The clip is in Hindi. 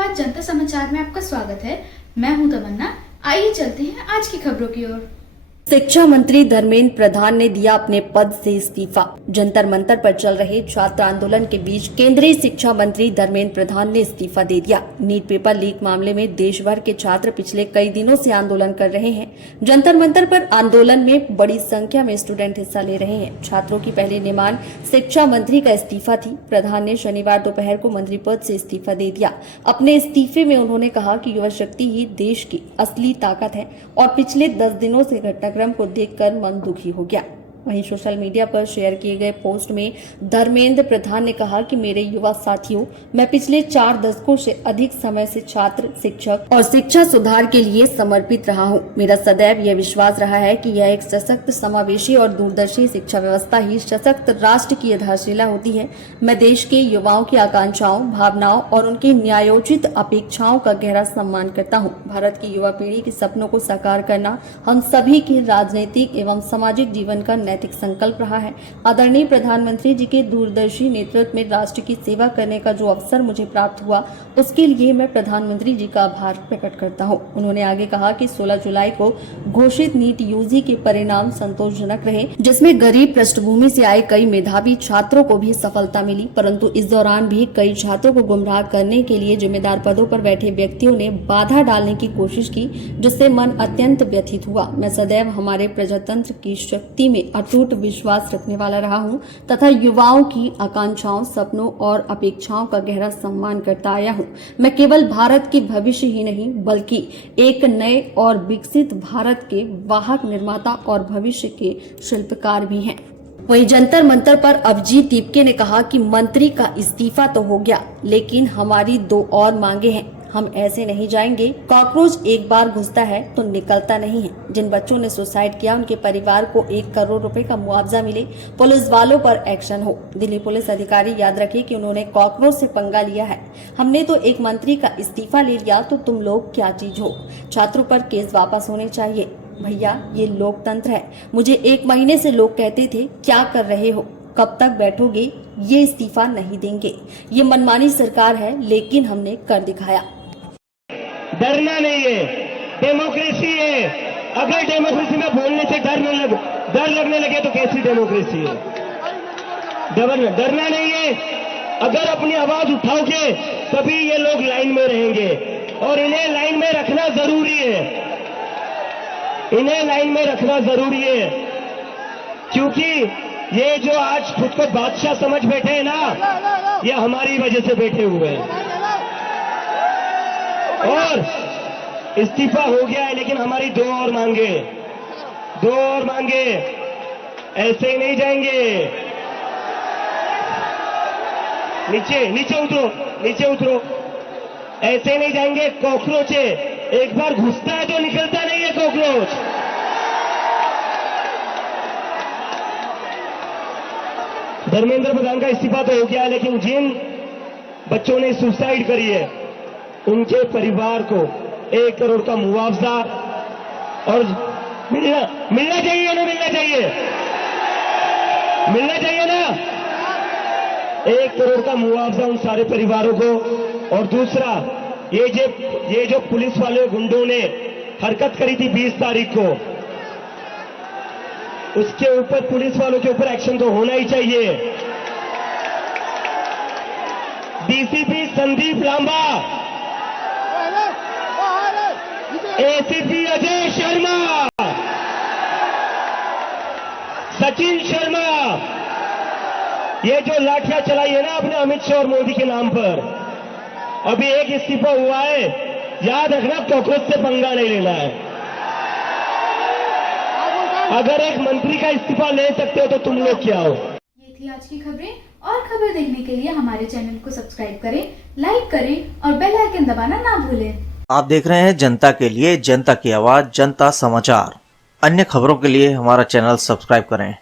आवाज जनता समाचार में आपका स्वागत है। मैं हूं तमन्ना। आइए चलते हैं आज की खबरों की ओर। शिक्षा मंत्री धर्मेंद्र प्रधान ने दिया अपने पद से इस्तीफा। जंतर मंतर पर चल रहे छात्र आंदोलन के बीच केंद्रीय शिक्षा मंत्री धर्मेंद्र प्रधान ने इस्तीफा दे दिया। नीट पेपर लीक मामले में देश भर के छात्र पिछले कई दिनों से आंदोलन कर रहे हैं। जंतर मंतर पर आंदोलन में बड़ी संख्या में स्टूडेंट हिस्सा ले रहे हैं। छात्रों की पहली डिमांड शिक्षा मंत्री का इस्तीफा थी। प्रधान ने शनिवार दोपहर को मंत्री पद से इस्तीफा दे दिया। अपने इस्तीफे में उन्होंने कहा कि युवा शक्ति ही देश की असली ताकत है और पिछले 10 दिनों से घटनाक्रम को देखकर मन दुखी हो गया। वहीं सोशल मीडिया पर शेयर किए गए पोस्ट में धर्मेंद्र प्रधान ने कहा कि मेरे युवा साथियों, मैं पिछले 4 दशकों से अधिक समय से छात्र, शिक्षक और शिक्षा सुधार के लिए समर्पित रहा हूं। मेरा सदैव यह विश्वास रहा है कि यह एक सशक्त, समावेशी और दूरदर्शी शिक्षा व्यवस्था ही सशक्त राष्ट्र की आधारशिला होती है। मैं देश के युवाओं की आकांक्षाओं, भावनाओं और उनकी न्यायोचित अपेक्षाओं का गहरा सम्मान करता हूँ। भारत की युवा पीढ़ी के सपनों को साकार करना हम सभी के राजनीतिक एवं सामाजिक जीवन का नैतिक संकल्प रहा है। आदरणीय प्रधानमंत्री जी के दूरदर्शी नेतृत्व में राष्ट्र की सेवा करने का जो अवसर मुझे प्राप्त हुआ, उसके लिए मैं प्रधानमंत्री जी का आभार प्रकट करता हूं। उन्होंने आगे कहा कि 16 जुलाई को घोषित नीट यूजी के परिणाम संतोषजनक रहे, जिसमें गरीब पृष्ठभूमि से आए कई मेधावी छात्रों को भी सफलता मिली, परंतु इस दौरान भी कई छात्रों को गुमराह करने के लिए जिम्मेदार पदों पर बैठे व्यक्तियों ने बाधा डालने की कोशिश की, जिससे मन अत्यंत व्यथित हुआ। मैं सदैव हमारे प्रजातंत्र की शक्ति में अटूट विश्वास रखने वाला रहा हूं तथा युवाओं की आकांक्षाओं, सपनों और अपेक्षाओं का गहरा सम्मान करता आया हूं। मैं केवल भारत के भविष्य ही नहीं बल्कि एक नए और विकसित भारत के वाहक, निर्माता और भविष्य के शिल्पकार भी हैं। वहीं जंतर मंतर पर अभिजीत दीपके ने कहा कि मंत्री का इस्तीफा तो हो गया, लेकिन हमारी 2 और मांगे हैं। हम ऐसे नहीं जाएंगे। कॉकरोच एक बार घुसता है तो निकलता नहीं है। जिन बच्चों ने सुसाइड किया उनके परिवार को 1 करोड़ रुपए का मुआवजा मिले। पुलिस वालों पर एक्शन हो। दिल्ली पुलिस अधिकारी याद रखे कि उन्होंने कॉकरोच से पंगा लिया है। हमने तो एक मंत्री का इस्तीफा ले लिया, तो तुम लोग क्या चीज हो। छात्रों पर केस वापस होने चाहिए। भैया, ये लोकतंत्र है। मुझे 1 महीने से लोग कहते थे क्या कर रहे हो, कब तक बैठोगे, ये इस्तीफा नहीं देंगे। ये मनमानी सरकार है, लेकिन हमने कर दिखाया। डरना नहीं है, डेमोक्रेसी है। अगर डेमोक्रेसी में बोलने से डर लगने लगे तो कैसी डेमोक्रेसी है। डरना नहीं है। अगर अपनी आवाज उठाओगे तभी ये लोग लाइन में रहेंगे और इन्हें लाइन में रखना जरूरी है। इन्हें लाइन में रखना जरूरी है, क्योंकि ये जो आज खुद को बादशाह समझ बैठे हैं ना, ये हमारी वजह से बैठे हुए हैं। और इस्तीफा हो गया है, लेकिन हमारी 2 और मांगे, 2 और मांगे। ऐसे ही नहीं जाएंगे। नीचे उतरो। ऐसे नहीं जाएंगे। कॉकरोच है, एक बार घुसता है तो निकलता नहीं है कॉकरोच। धर्मेंद्र प्रधान का इस्तीफा तो हो गया, लेकिन जिन बच्चों ने सुसाइड करी है उनके परिवार को 1 करोड़ का मुआवजा और मिलना चाहिए ना, मिलना चाहिए ना। 1 करोड़ का मुआवजा उन सारे परिवारों को। और दूसरा, ये जो पुलिस वाले गुंडों ने हरकत करी थी 20 तारीख को, उसके ऊपर, पुलिस वालों के ऊपर एक्शन तो होना ही चाहिए। डीसीपी संदीप लांबा, एसीपी अजय शर्मा, सचिन शर्मा, ये जो लाठियां चलाई है ना आपने अमित शाह और मोदी के नाम पर, अभी एक इस्तीफा हुआ है। याद रखना, कॉकरोच से पंगा नहीं लेना है। अगर एक मंत्री का इस्तीफा ले सकते हो तो तुम लोग क्या हो। ये थी आज की खबरें। और खबर देखने के लिए हमारे चैनल को सब्सक्राइब करें, लाइक करें और बेल आइकन दबाना ना भूलें। आप देख रहे हैं जनता के लिए, जनता की आवाज, जनता समाचार। अन्य खबरों के लिए हमारा चैनल सब्सक्राइब करें।